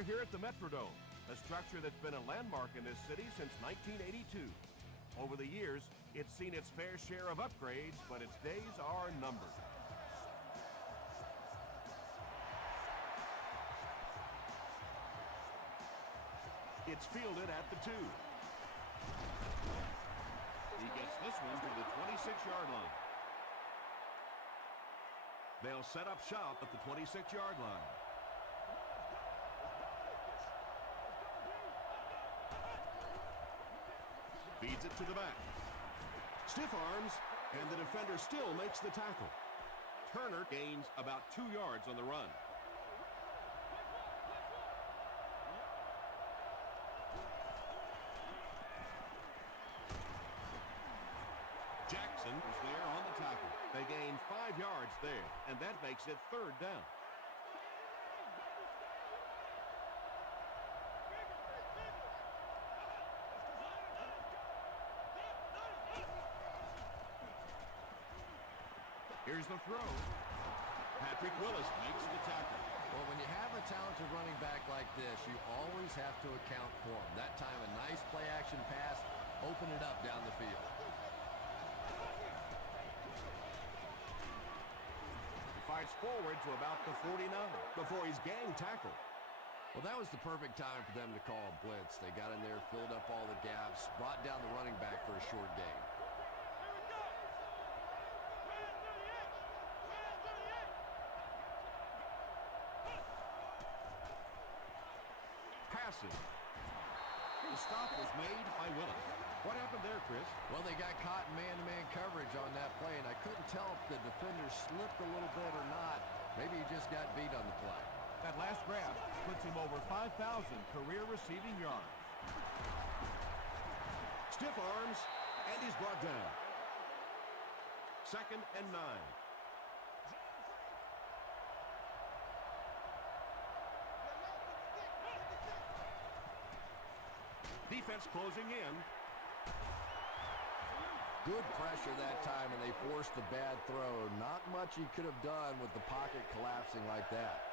we're here at the Metrodome, a structure that's been a landmark in this city since 1982. Over the years, it's seen its fair share of upgrades, but its days are numbered. It's fielded at the 2. He gets this one to the 26-yard line. They'll set up shop at the 26-yard line. Feeds it to the back. Stiff arms, and the defender still makes the tackle. Turner gains about 2 yards on the run. Jackson is there on the tackle. They gain 5 yards there, and that makes it 3rd down. Here's the throw. Patrick Willis makes the tackle. Well, when you have a talented running back like this, you always have to account for him. That time, a nice play-action pass, open it up down the field. He fights forward to about the 49 before he's gang tackled. Well, that was the perfect time for them to call a blitz. They got in there, filled up all the gaps, brought down the running back for a short gain. The stop was made by Willis. What happened there, Chris? Well, they got caught in man-to-man coverage on that play, and I couldn't tell if the defender slipped a little bit or not. Maybe he just got beat on the play. That last grab puts him over 5,000 career receiving yards. Stiff arms, and he's brought down. 2nd and 9. Defense closing in. Good pressure that time, and they forced the bad throw. Not much he could have done with the pocket collapsing like that.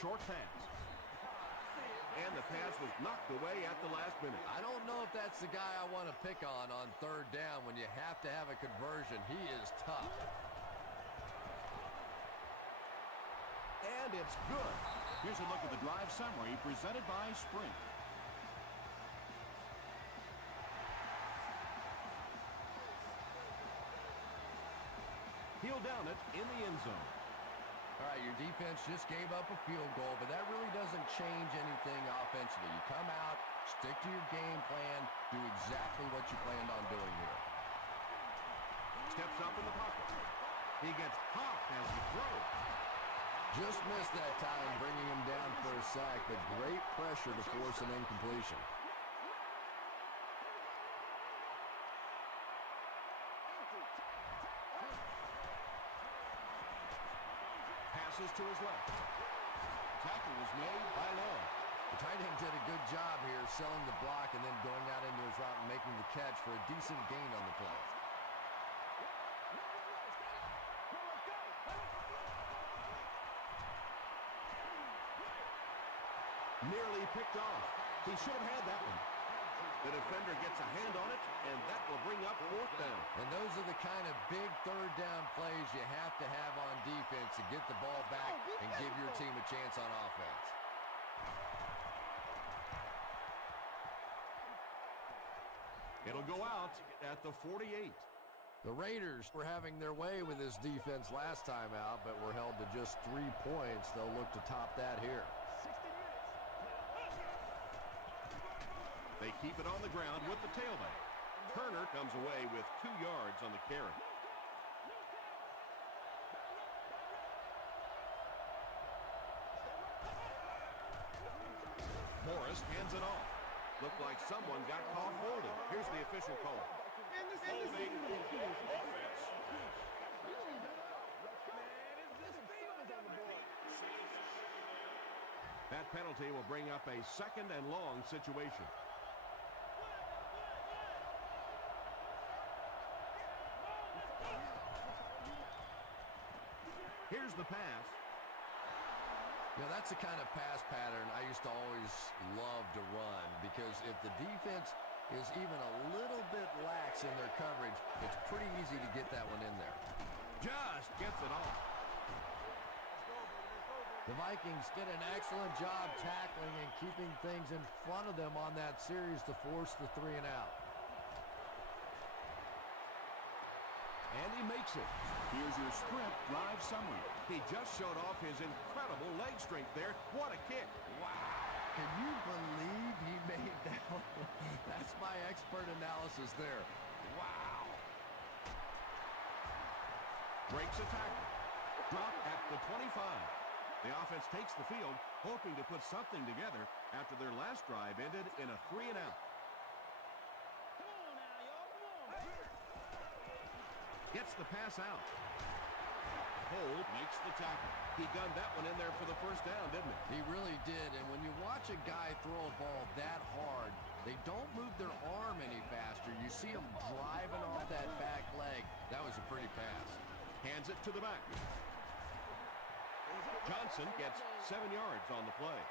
Short pass. And the pass was knocked away at the last minute. I don't know if that's the guy I want to pick on 3rd down when you have to have a conversion. He is tough. And it's good. Here's a look at the drive summary presented by Sprint. He'll down it in the end zone. All right, your defense just gave up a field goal, but that really doesn't change anything offensively. You come out, stick to your game plan, do exactly what you planned on doing here. Steps up in the pocket. He gets popped as he throws. Just missed that time, bringing him down for a sack, but great pressure to force an incompletion. Passes to his left. Tackle was made by Long. The tight end did a good job here, selling the block and then going out into his route and making the catch for a decent gain on the play. Nearly picked off. He should have had that one. The defender gets a hand on it, and that will bring up 4th down. And those are the kind of big 3rd down plays you have to have on defense to get the ball back and give your team a chance on offense. It'll go out at the 48. The Raiders were having their way with this defense last time out, but were held to just 3 points. They'll look to top that here. They keep it on the ground with the tailback. Turner comes away with 2 yards on the carry. Morris hands it off. Looked like someone got caught holding. Here's the official call. Holding offense. That penalty will bring up a 2nd and long situation. Here's the pass. You know, that's the kind of pass pattern I used to always love to run, because if the defense is even a little bit lax in their coverage, it's pretty easy to get that one in there. Just gets it off. The Vikings did an excellent job tackling and keeping things in front of them on that series to force the 3 and out. And he makes it. Here's your sprint drive summary. He just showed off his incredible leg strength there. What a kick. Wow. Can you believe he made that one? That's my expert analysis there. Wow. Breaks a tackle. Drop at the 25. The offense takes the field, hoping to put something together after their last drive ended in a 3 and out. Gets the pass out. Cole makes the tackle. He gunned that one in there for the first down, didn't he? He really did. And when you watch a guy throw a ball that hard, they don't move their arm any faster. You see him driving off that back leg. That was a pretty pass. Hands it to the back. Johnson gets 7 yards on the play.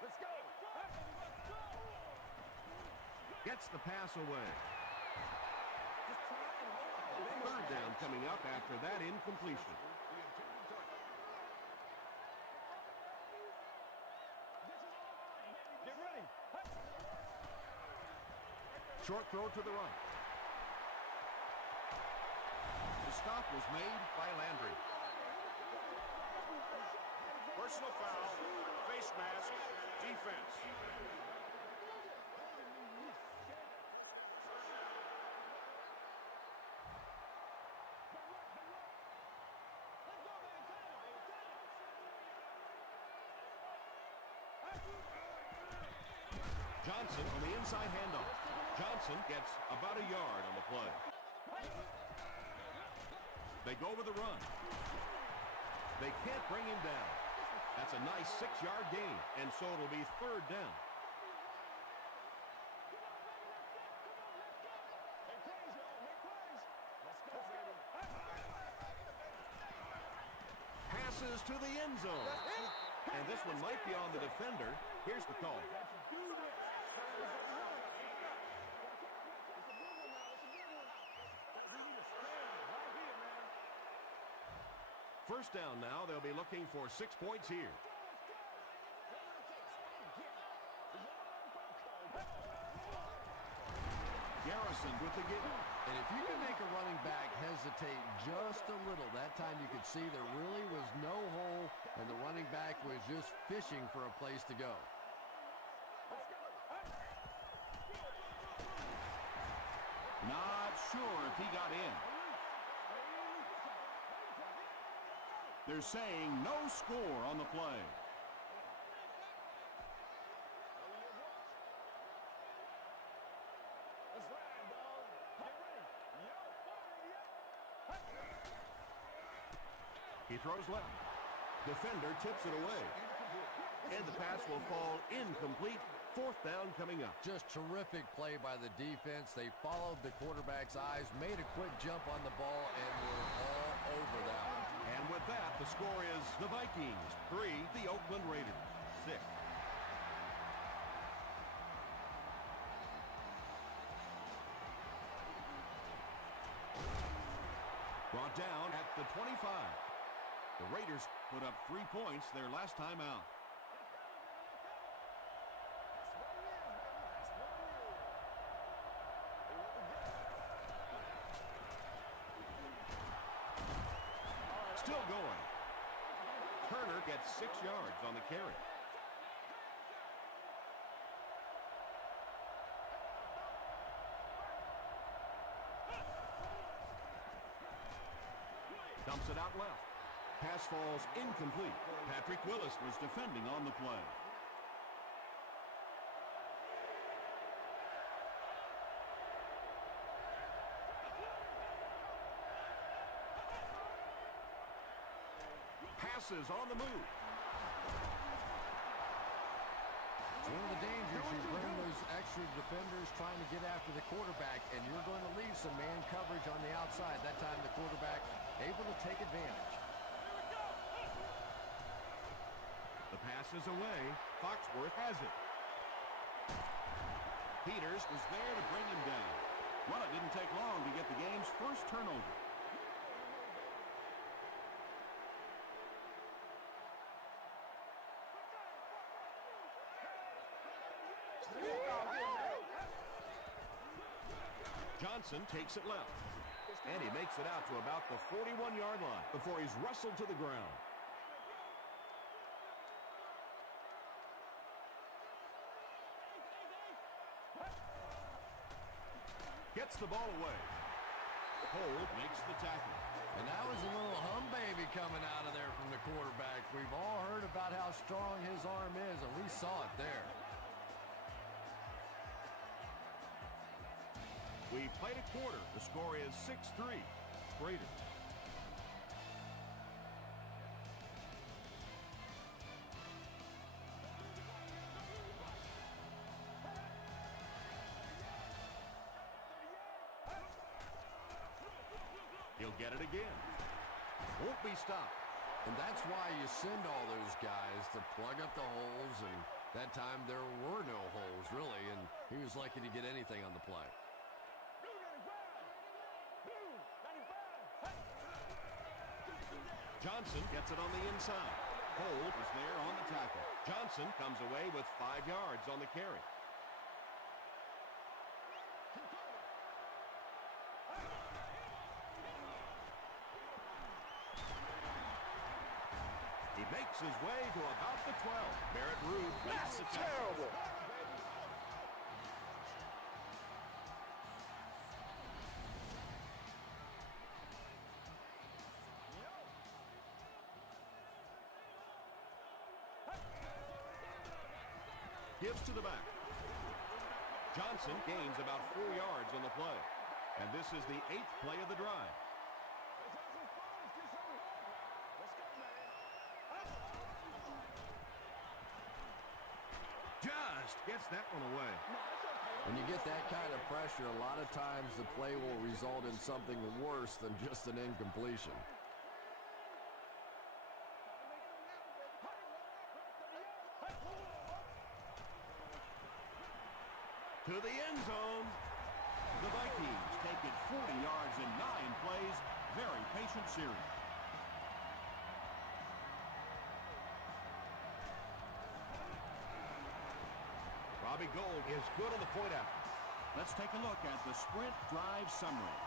Let's go. Gets the pass away. Third down coming up after that incompletion. Get ready. Short throw to the right. The stop was made by Landry. Personal foul, face mask, defense. Johnson on the inside handoff. Johnson gets about a yard on the play. They go with the run. They can't bring him down. That's a nice 6-yard gain, and so it'll be third down. Passes to the end zone. And this one might be on the defender. Here's the call. First down now. They'll be looking for 6 points here. Garrison with the give. And if you can make a running back hesitate just a little, that time you could see there really was no hole, and the running back was just fishing for a place to go. Not sure if he got in. They're saying no score on the play. He throws left. Defender tips it away. And the pass will fall incomplete. Fourth down coming up. Just terrific play by the defense. They followed the quarterback's eyes, made a quick jump on the ball, and were all over that one. And with that, the score is the Vikings 3, the Oakland Raiders 6. Brought down at the 25. The Raiders put up 3 points their last time out. Still going. Turner gets 6 yards on the carry. Dumps it out left. Pass falls incomplete. Patrick Willis was defending on the play. Passes on the move. It's one of the dangers. You bring those extra pressure defenders trying to get after the quarterback, and you're going to leave some man coverage on the outside. That time the quarterback able to take advantage. The pass is away. Foxworth has it. Peters was there to bring him down. Well, it didn't take long to get the game's first turnover. Johnson takes it left. And he makes it out to about the 41-yard line before he's wrestled to the ground. Gets the ball away. Hold makes the tackle. And that was a little hum baby coming out of there from the quarterback. We've all heard about how strong his arm is, and we saw it there. We played a quarter. The score is 6-3. Raiders. He'll get it again. Won't be stopped. And that's why you send all those guys to plug up the holes, and that time there were no holes, really, and he was lucky to get anything on the play. Johnson gets it on the inside. Hold was there on the tackle. Johnson comes away with 5 yards on the carry. He makes his way to about the 12. Barrett Ruud makes the tackle. Terrible. Gives to the back. Johnson gains about 4 yards on the play. And this is the 8th play of the drive. Just gets that one away. When you get that kind of pressure, a lot of times the play will result in something worse than just an incompletion. To the end zone. The Vikings take it 40 yards in 9 plays. Very patient series. Robbie Gould is good on the point after. Let's take a look at the sprint drive summary.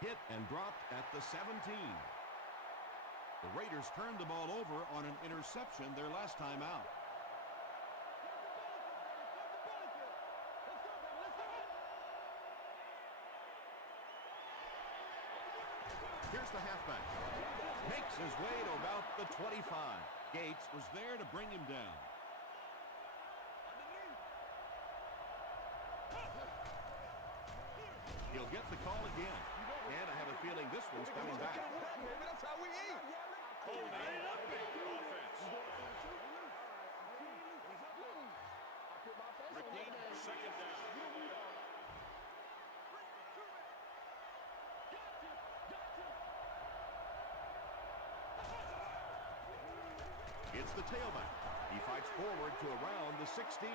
Hit and dropped at the 17. The Raiders turned the ball over on an interception their last time out. Here's the halfback. Makes his way to about the 25. Gates was there to bring him down. He'll get the call again. And I have a feeling this one's coming back. That's how we eat. Holding offense. Repeat, second down. It's the tailback. He fights forward to around the 16.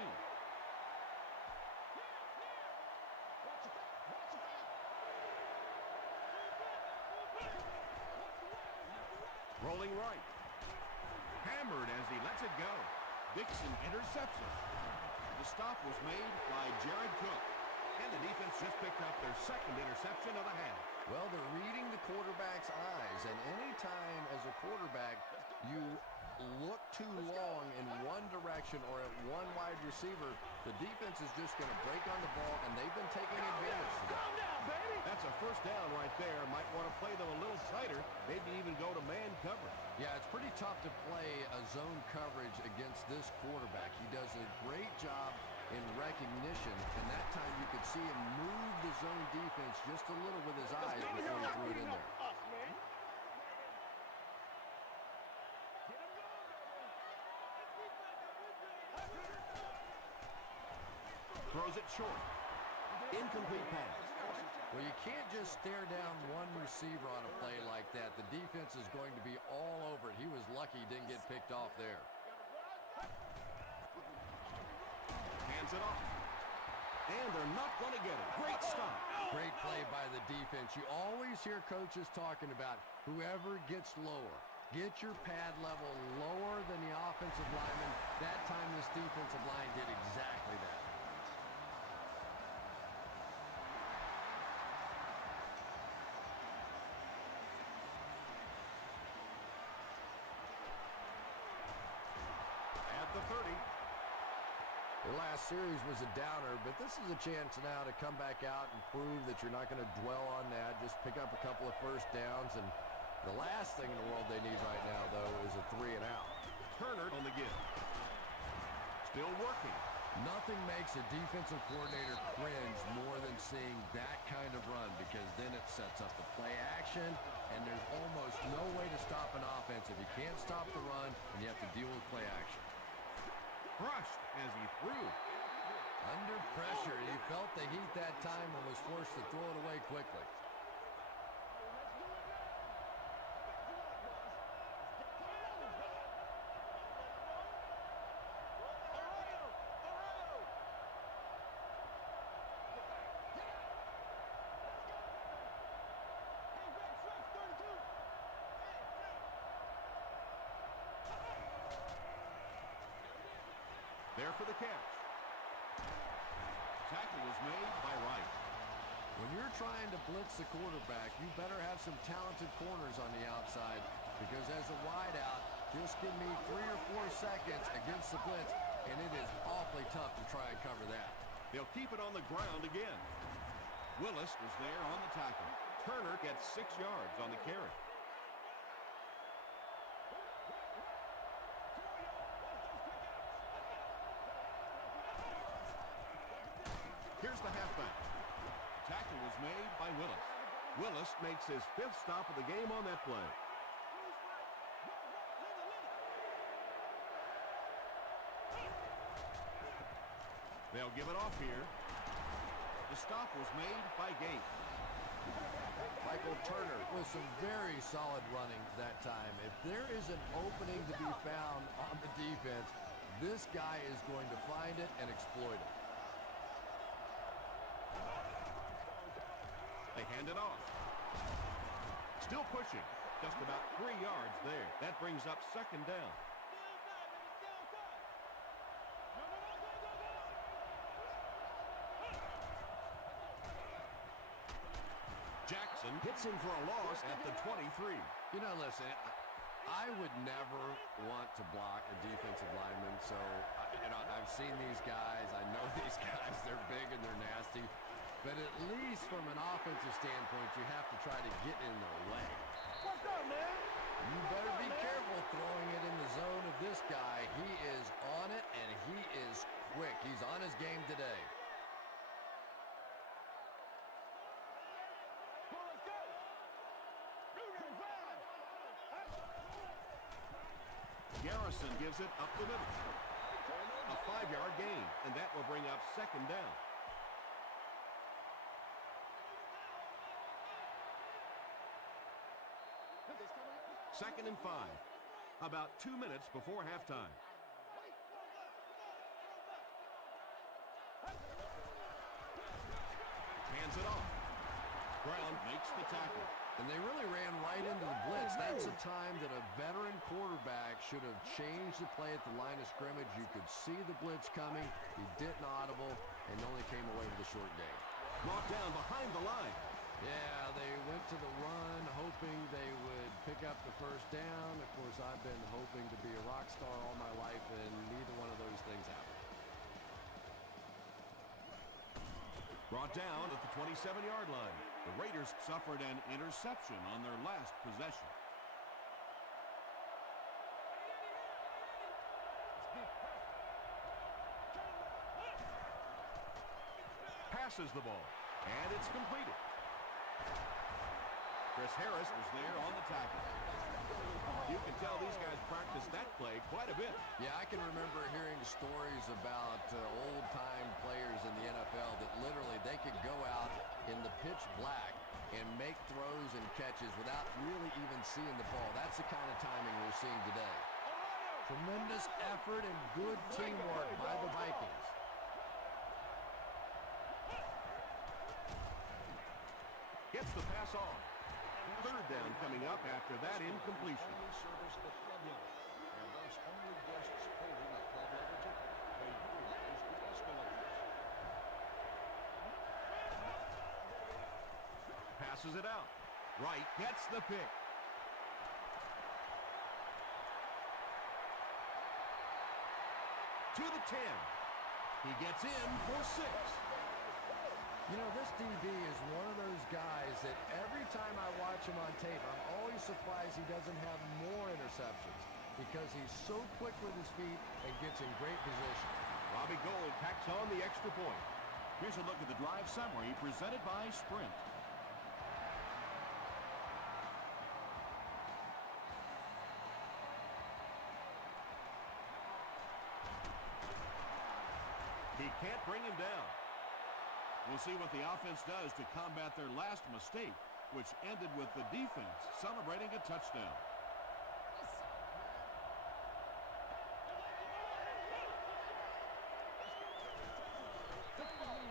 Rolling right. Hammered as he lets it go. Dixon intercepts it. The stop was made by Jared Cook. And the defense just picked up their second interception of the half. Well, they're reading the quarterback's eyes, and any time as a quarterback you look too long in one direction or at one wide receiver, the defense is just going to break on the ball, and they've been taking advantage of that. That's a first down right there. Might want to play them a little tighter, maybe even go to man coverage. Yeah, it's pretty tough to play a zone coverage against this quarterback. He does a great job in recognition, and that time you could see him move the zone defense just a little with his eyes before he threw it in there. Throws it short. Incomplete pass. Well, you can't just stare down one receiver on a play like that. The defense is going to be all over it. He was lucky he didn't get picked off there. Hands it off. And they're not going to get it. Great stop. Great play by the defense. You always hear coaches talking about whoever gets lower. Get your pad level lower than the offensive lineman. That time this defensive line did exactly that. At the 30. The last series was a downer, but this is a chance now to come back out and prove that you're not going to dwell on that. Just pick up a couple of first downs, and the last thing in the world they need right now, though, is a 3 and out. Turner on the give. Still working. Nothing makes a defensive coordinator cringe more than seeing that kind of run, because then it sets up the play action, and there's almost no way to stop an offense if you can't stop the run and you have to deal with play action. Crushed as he threw. Under pressure, he felt the heat that time and was forced to throw it away quickly. There for the catch. Tackle was made by Wright. When you're trying to blitz the quarterback, you better have some talented corners on the outside, because as a wideout, just give me 3 or 4 seconds against the blitz, and it is awfully tough to try and cover that. They'll keep it on the ground again. Willis was there on the tackle. Turner gets 6 yards on the carry. Here's the halfback. Tackle was made by Willis. Willis makes his 5th stop of the game on that play. They'll give it off here. The stop was made by Gates. Michael Turner with some very solid running that time. If there is an opening to be found on the defense, this guy is going to find it and exploit it. They hand it off. Still pushing. Just about 3 yards there. That brings up 2nd down. Jackson hits him for a loss at the 23. You know, listen, I would never want to block a defensive lineman, so, I've seen these guys. I know these guys. They're big and they're nasty. But at least from an offensive standpoint, you have to try to get in their way. What's up, man? You better be careful throwing it in the zone of this guy. He is on it, and he is quick. He's on his game today. Garrison gives it up the middle. A 5-yard gain, and that will bring up 2nd down. Second and 5. About 2 minutes before halftime. Hands it off. Brown makes the tackle. And they really ran right into the blitz. That's a time that a veteran quarterback should have changed the play at the line of scrimmage. You could see the blitz coming. He didn't audible and only came away with a short gain. Brought down behind the line. Yeah, they went to the run, hoping they would pick up the first down. Of course, I've been hoping to be a rock star all my life, and neither one of those things happened. Brought down at the 27-yard line. The Raiders suffered an interception on their last possession. Passes the ball. And it's completed. Chris Harris was there on the tackle. You can tell these guys practice that play quite a bit. Yeah, I can remember hearing stories about old-time players in the NFL that literally they could go out in the pitch black and make throws and catches without really even seeing the ball. That's the kind of timing we're seeing today. Tremendous effort and good teamwork by the Vikings. Gets the pass off. Third down coming up after that incompletion. Passes it out. Wright gets the pick. To the 10. He gets in for 6. You know, this DB is one of those guys that every time I watch him on tape, I'm always surprised he doesn't have more interceptions because he's so quick with his feet and gets in great position. Robbie Gould tacks on the extra point. Here's a look at the drive summary presented by Sprint. He can't bring him down. We'll see what the offense does to combat their last mistake, which ended with the defense celebrating a touchdown.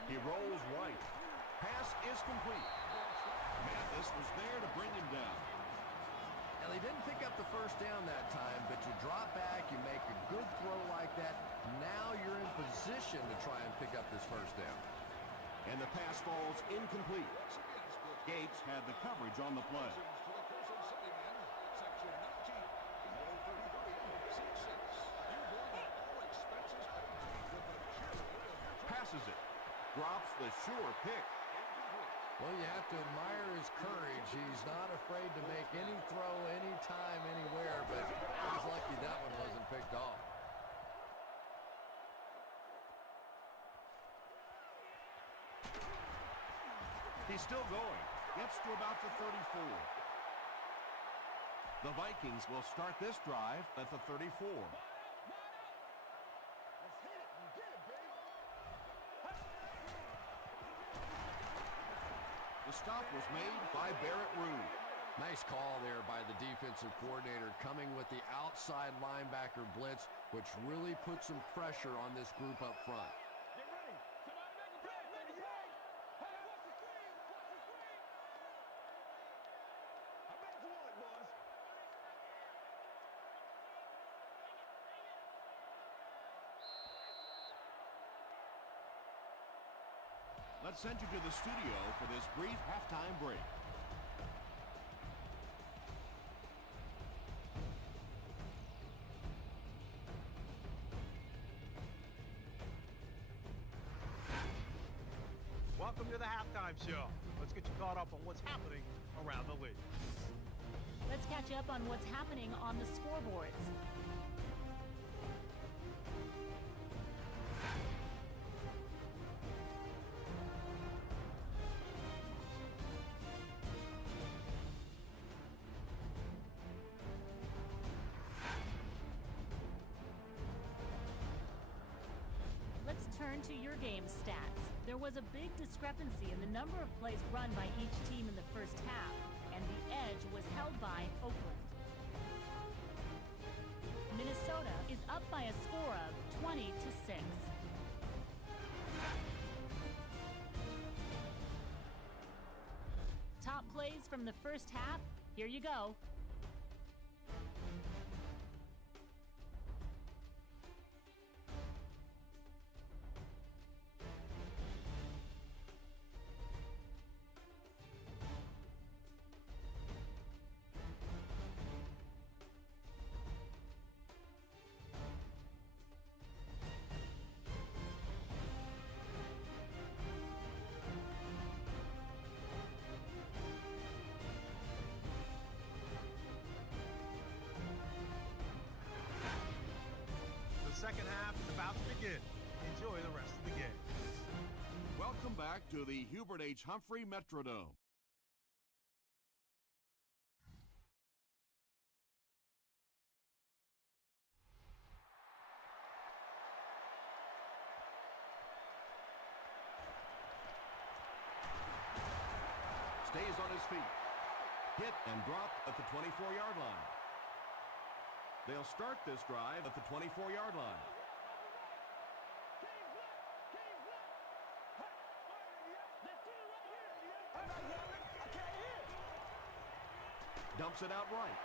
He rolls right. Pass is complete. Mathis was there to bring him down. And he didn't pick up the first down that time, but you drop back, you make a good throw like that. Now you're in position to try and pick up this first down. And the pass falls incomplete. Gates had the coverage on the play. Passes it. Drops the sure pick. Well, you have to admire his courage. He's not afraid to make any throw, anytime, anywhere, but he's lucky that one wasn't picked off. He's still going. Gets to about the 34. The Vikings will start this drive at the 34. The stop was made by Barrett Ruud. Nice call there by the defensive coordinator, coming with the outside linebacker blitz, which really puts some pressure on this group up front. Let's send you to the studio for this brief halftime break. Welcome to the halftime show. Let's get you caught up on what's happening around the league. Let's catch up on what's happening on the scoreboards. Let's turn to your game stats. There was a big discrepancy in the number of plays run by each team in the first half, and the edge was held by Oakland. Minnesota is up by a score of 20-6. Top plays from the first half, here you go. The second half is about to begin. Enjoy the rest of the game. Welcome Welcome back to the Hubert H. Humphrey Metrodome. Stays on his feet. Hit and dropped at the 24-yard line. They'll start this drive at the 24-yard line. Dumps it out right.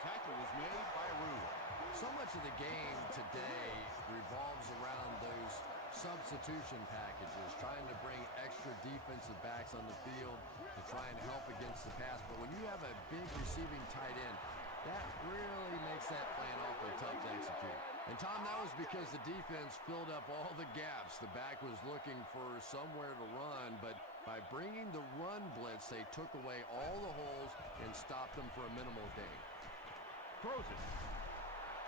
Tackle was made by Rue. So much of the game today revolves around those substitution packages, trying to bring extra defensive backs on the field to try and help against the pass. But when you have a big receiving tight end, that really makes that plan awfully tough to execute. And, Tom, that was because the defense filled up all the gaps. The back was looking for somewhere to run, but by bringing the run blitz, they took away all the holes and stopped them for a minimal gain. Throws it.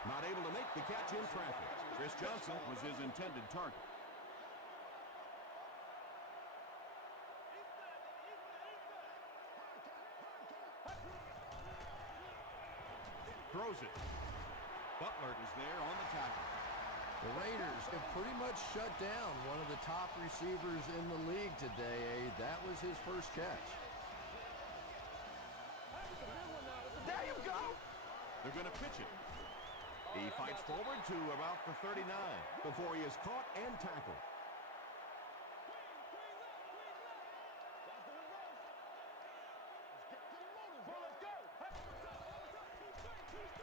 Not able to make the catch in traffic. Chris Johnson was his intended target. Throws it. Butler is there on the tackle. The Raiders have pretty much shut down one of the top receivers in the league today. That was his first catch. There you go! They're going to pitch it. He fights forward to about the 39 before he is caught and tackled.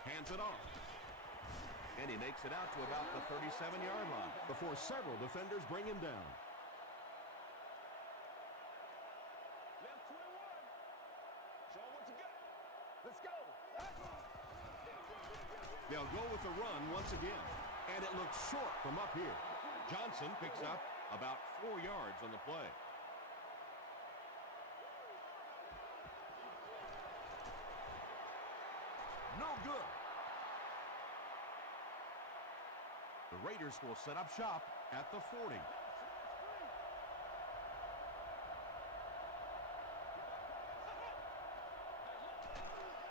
Hands it off. And he makes it out to about the 37-yard line before several defenders bring him down. Left 21. Show what you got. Let's go. They'll go with the run once again. And it looks short from up here. Johnson picks up about 4 yards on the play. No good. The Raiders will set up shop at the 40.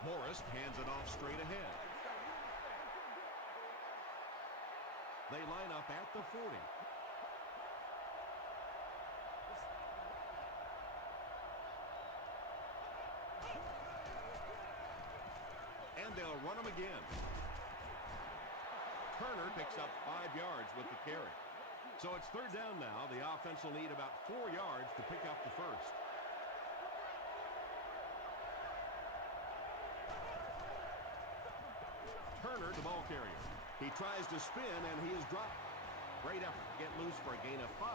Morris hands it off straight ahead. They line up at the 40. And they'll run him again. Turner picks up 5 yards with the carry. So it's third down now. The offense will need about 4 yards to pick up the first. Turner, the ball carrier. He tries to spin, and he is dropped. Great effort to get loose for a gain of 5.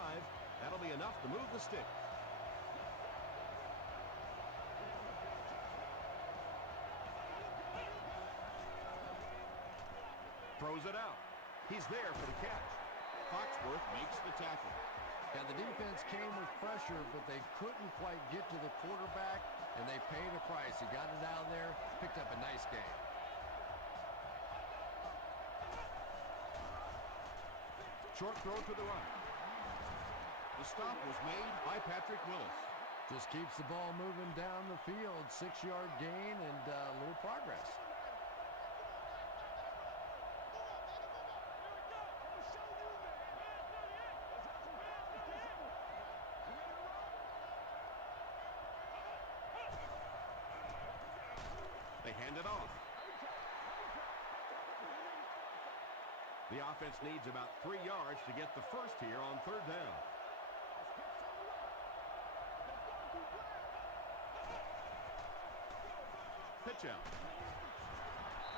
That'll be enough to move the sticks. Throws it out. He's there for the catch. Foxworth makes the tackle. And the defense came with pressure, but they couldn't quite get to the quarterback, and they paid a price. He got it out there, picked up a nice game. Short throw to the right. The stop was made by Patrick Willis. Just keeps the ball moving down the field. 6-yard gain and a little progress. They hand it off. The offense needs about 3 yards to get the first here on third down. Pitch out.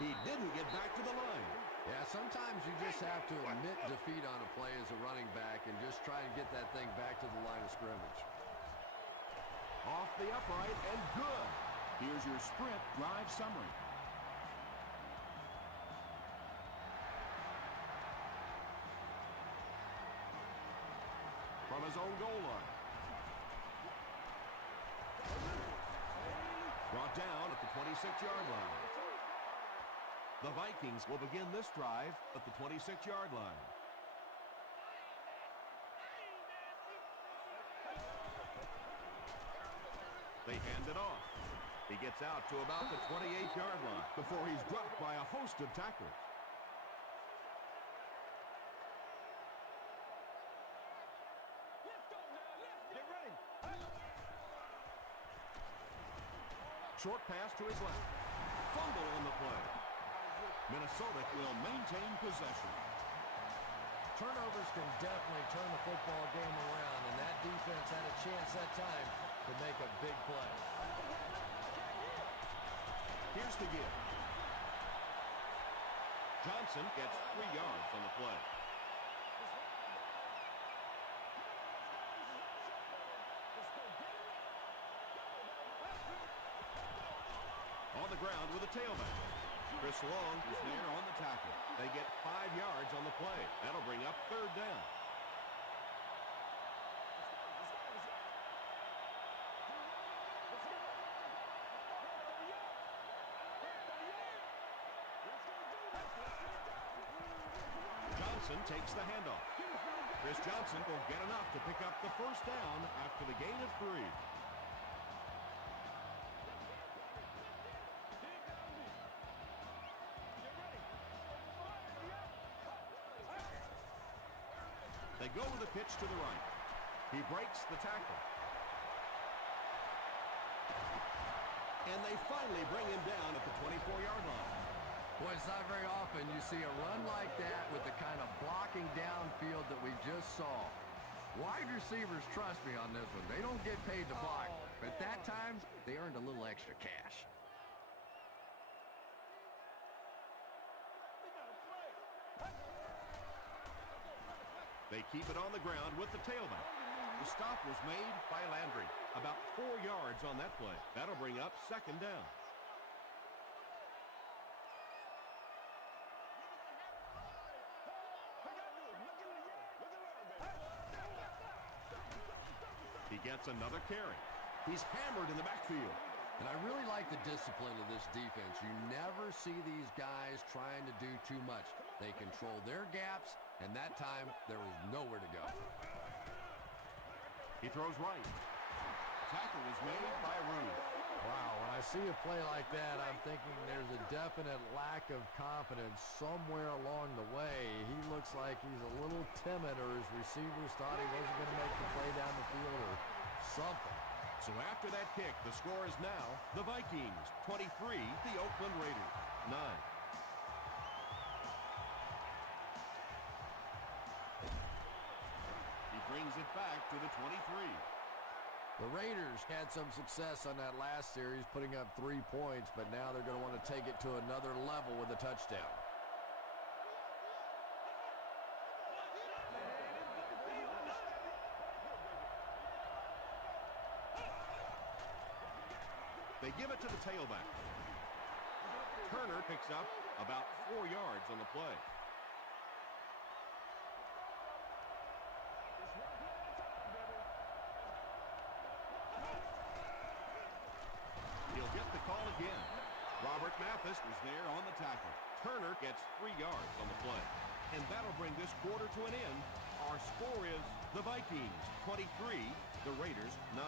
He didn't get back to the line. Yeah, sometimes you just have to admit defeat on a play as a running back and just try and get that thing back to the line of scrimmage. Off the upright and good. Here's your sprint drive summary. From his own goal line. Brought down at the 26-yard line. The Vikings will begin this drive at the 26-yard line. They hand it off. He gets out to about the 28-yard line before he's dropped by a host of tacklers. Let's go now. Let's get ready. Short pass to his left. Fumble on the play. Minnesota will maintain possession. Turnovers can definitely turn the football game around, and that defense had a chance that time to make a big play. Here's the give. Johnson gets 3 yards on the play. On the ground with a tailback. Chris Long is there on the tackle. They get 5 yards on the play. That'll bring up 3rd down. Johnson takes the handoff. Chris Johnson will get enough to pick up the 1st down after the gain of 3. They go with a pitch to the right. He breaks the tackle. And they finally bring him down at the 24-yard line. Boy, it's not very often you see a run like that with the kind of blocking downfield that we just saw. Wide receivers trust me on this one. They don't get paid to block. But that time, they earned a little extra cash. They keep it on the ground with the tailback. The stop was made by Landry. About 4 yards on that play. That'll bring up 2nd down. He gets another carry. He's hammered in the backfield. And I really like the discipline of this defense. You never see these guys trying to do too much. They control their gaps, and that time there was nowhere to go. He throws right. Tackle was made by Rooney. Wow, when I see a play like that, I'm thinking there's a definite lack of confidence somewhere along the way. He looks like he's a little timid, or his receivers thought he wasn't going to make the play down the field or something. So after that kick, the score is now the Vikings 23, the Oakland Raiders 9. He brings it back to the 23. The Raiders had some success on that last series, putting up 3 points, but now they're going to want to take it to another level with a touchdown. They give it to the tailback. Turner picks up about 4 yards on the play. He'll get the call again. Robert Mathis is there on the tackle. Turner gets 3 yards on the play. And that'll bring this quarter to an end. Our score is the Vikings 23, the Raiders 9.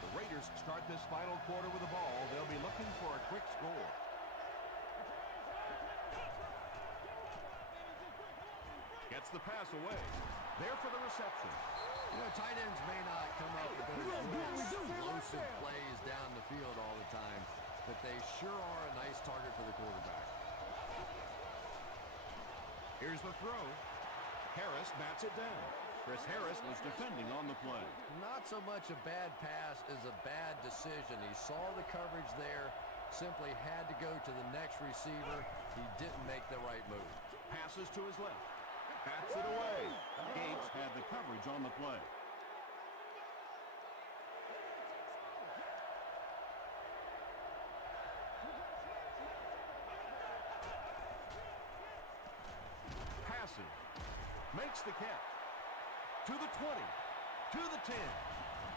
The Raiders start this final quarter with the ball. They'll be looking for a quick score. Gets the pass away. There for the reception. You know, tight ends may not come up with those explosive plays down the field all the time, but they sure are a nice target for the quarterback. Here's the throw. Harris bats it down. Chris Harris was defending on the play. Not so much a bad pass as a bad decision. He saw the coverage there, simply had to go to the next receiver. He didn't make the right move. Passes to his left. Bats it away. Gates had the coverage on the play. Passing. Makes the catch. To the 20. To the 10.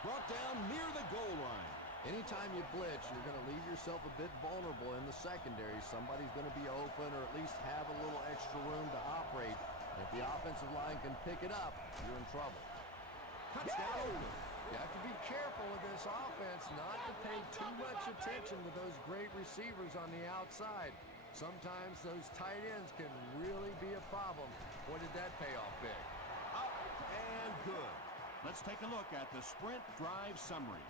Brought down near the goal line. Anytime you blitz, you're going to leave yourself a bit vulnerable in the secondary. Somebody's going to be open or at least have a little extra room to operate. If the offensive line can pick it up, you're in trouble. Touchdown. You have to be careful with this offense. defense not to pay too much attention to those great receivers on the outside. Sometimes those tight ends can really be a problem. Boy, did that pay off big. Up and good. Let's take a look at the sprint drive summary.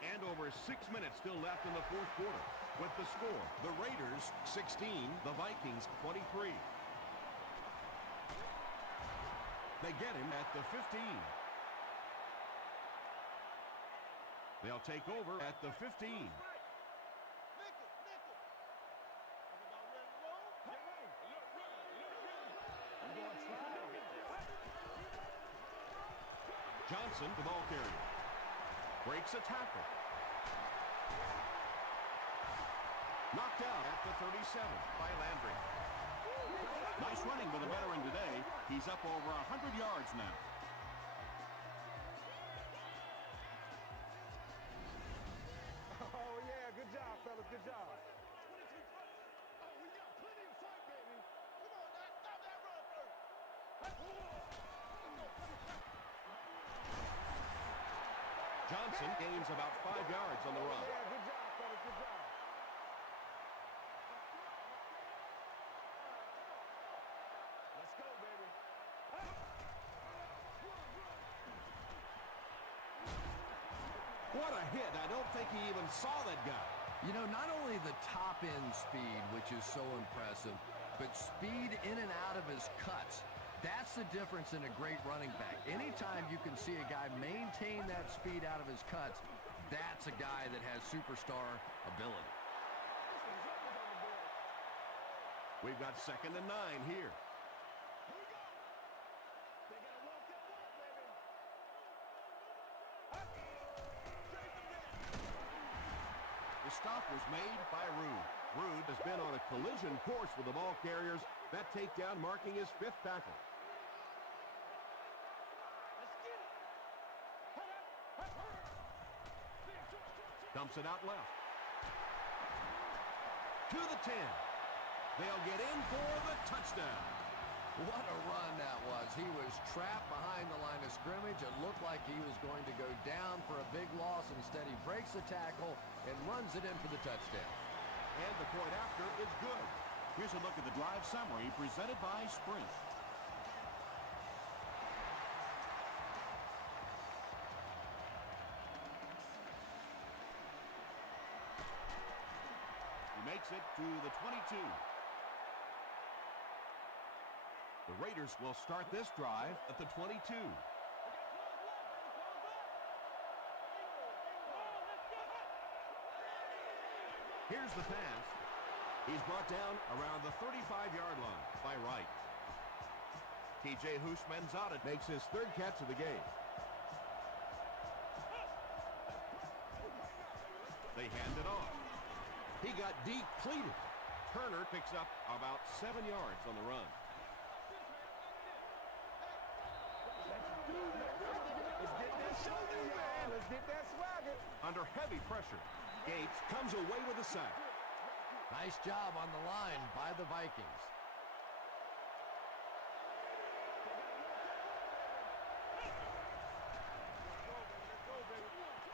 And over 6 minutes still left in the fourth quarter. With the score, the Raiders 16, the Vikings 23. They get him at the 15. They'll take over at the 15. Johnson, the ball carrier. Breaks a tackle. Knocked out at the 37 by Landry. Nice running by the veteran today. He's up over 100 yards now. Oh, yeah, good job, fellas, good job. Oh, we got plenty of fight, baby. Come on, now, stop that run first. Johnson gains about 5 yards on the run. Yeah, good job, fellas, good job. Let's go, baby. What a hit. I don't think he even saw that guy. You know, not only the top-end speed, which is so impressive, but speed in and out of his cuts. That's the difference in a great running back. Anytime you can see a guy maintain that speed out of his cuts, that's a guy that has superstar ability. We've got 2nd and 9 here. The stop was made by Rude. Rude has been on a collision course with the ball carriers. That takedown marking his 5th tackle. Dumps it out left. To the 10. They'll get in for the touchdown. What a run that was. He was trapped behind the line of scrimmage. It looked like he was going to go down for a big loss. Instead, he breaks the tackle and runs it in for the touchdown. And the point after is good. Here's a look at the drive summary presented by Sprint. He makes it to the 22. The Raiders will start this drive at the 22. Here's the pass. He's brought down around the 35-yard line by Wright. T.J. Houshmandzadeh makes his 3rd catch of the game. They hand it off. He got depleted. Turner picks up about 7 yards on the run. Let's get that shoulder, man. Let's get that swagger. Under heavy pressure, Gates comes away with a sack. Nice job on the line by the Vikings.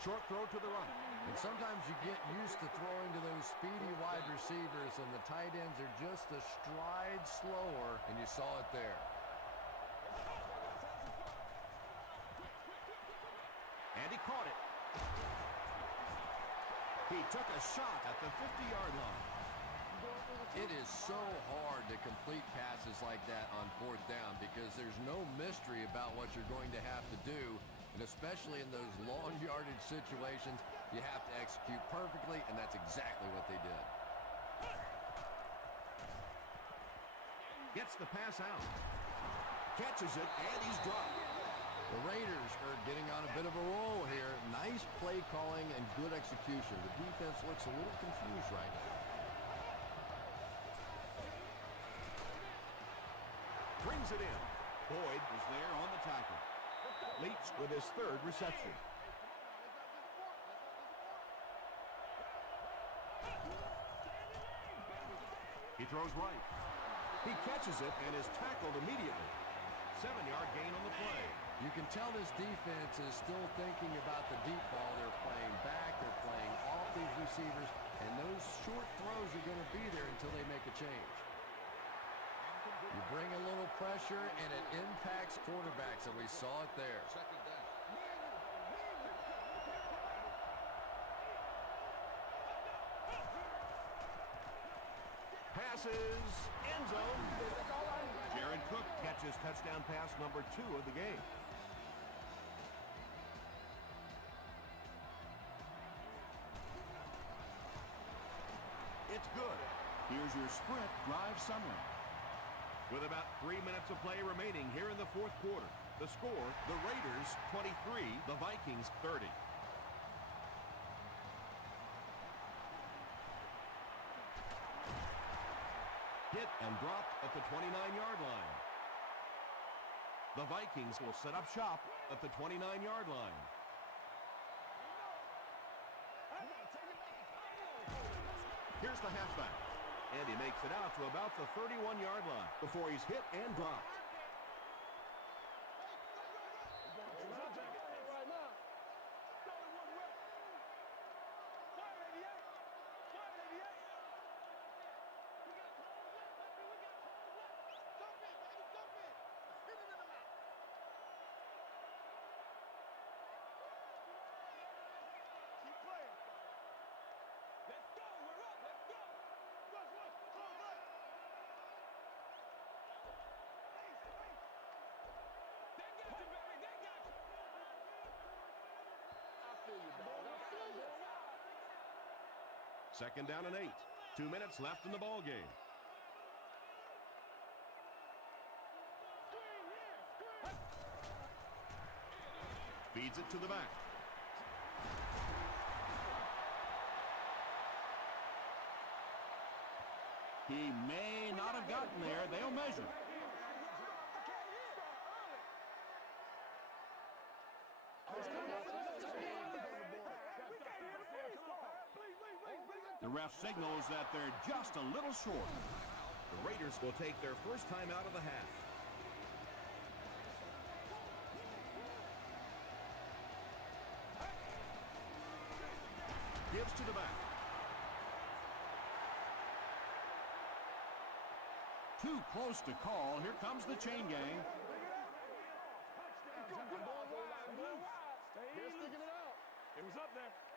Short throw to the right. And sometimes you get used to throwing to those speedy wide receivers, and the tight ends are just a stride slower, and you saw it there. And he caught it. He took a shot at the 50-yard line. It is so hard to complete passes like that on 4th down because there's no mystery about what you're going to have to do, and especially in those long yardage situations, you have to execute perfectly, and that's exactly what they did. Gets the pass out. Catches it, and he's dropped. The Raiders are getting on a bit of a roll here. Nice play calling and good execution. The defense looks a little confused right now. Brings it in. Boyd was there on the tackle. Leach with his 3rd reception. He throws right. He catches it and is tackled immediately. 7-yard gain on the play. You can tell this defense is still thinking about the deep ball. They're receivers, and those short throws are going to be there until they make a change. You bring a little pressure, and it impacts quarterbacks, and we saw it there. Second down. Passes, end zone. Jared Cook catches touchdown pass number 2 of the game. It's good. Here's your sprint drive summary. With about 3 minutes of play remaining here in the fourth quarter. The score, the Raiders 23, the Vikings 30. Hit and dropped at the 29-yard line. The Vikings will set up shop at the 29-yard line. Here's the halfback. And he makes it out to about the 31-yard line before he's hit and dropped. Second down and 8. 2 minutes left in the ball game. Feeds it to the back. He may not have gotten there. They'll measure. The ref signals that they're just a little short. The Raiders will take their first time out of the half. Gives to the back. Too close to call. Here comes the chain gang.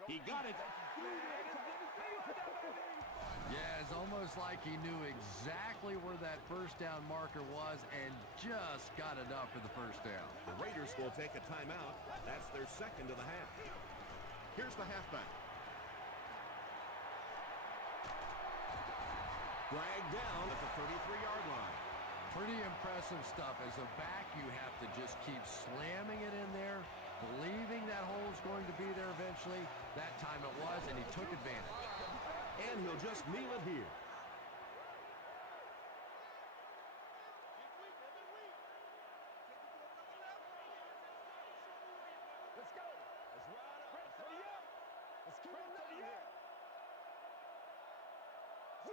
He got it. Yeah, it's almost like he knew exactly where that first down marker was and just got enough for the first down. The Raiders will take a timeout. That's their second of the half. Here's the halfback. Dragged down at the 33-yard line. Pretty impressive stuff. As a back, you have to just keep slamming it in there, believing that hole's going to be there eventually. That time it was, and he took advantage. And he'll just kneel it here. Let's go. Let's ride up. Let's ready up. Let's keep it ready up. Z.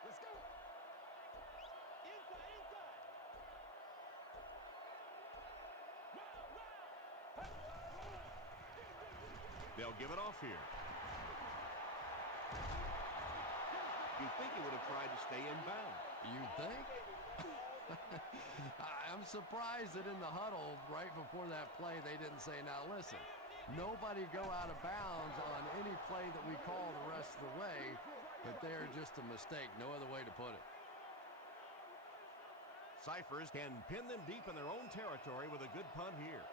Let's go. Inside. They'll give it off here. You'd think he would have tried to stay in bounds. You think? I'm surprised that in the huddle right before that play they didn't say, now listen, nobody go out of bounds on any play that we call the rest of the way, but they're just a mistake. No other way to put it. Cyphers can pin them deep in their own territory with a good punt here.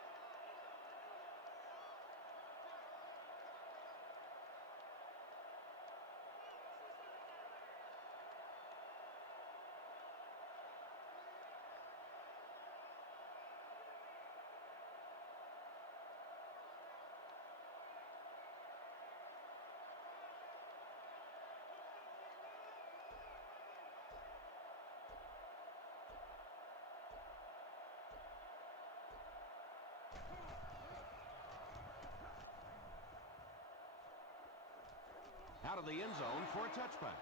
out of the end zone for a touchback.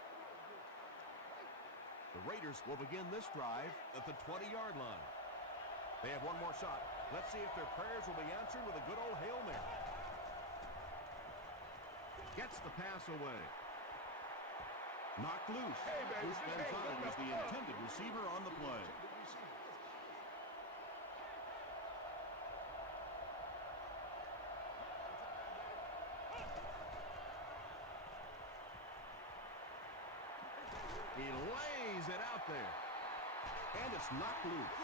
The Raiders will begin this drive at the 20-yard line. They have one more shot. Let's see if their prayers will be answered with a good old Hail Mary. Gets the pass away. Knocked loose. Bruce Van was the intended receiver on the play. He lays it out there. And it's knocked loose.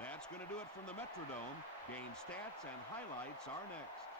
That's going to do it from the Metrodome. Game stats and highlights are next.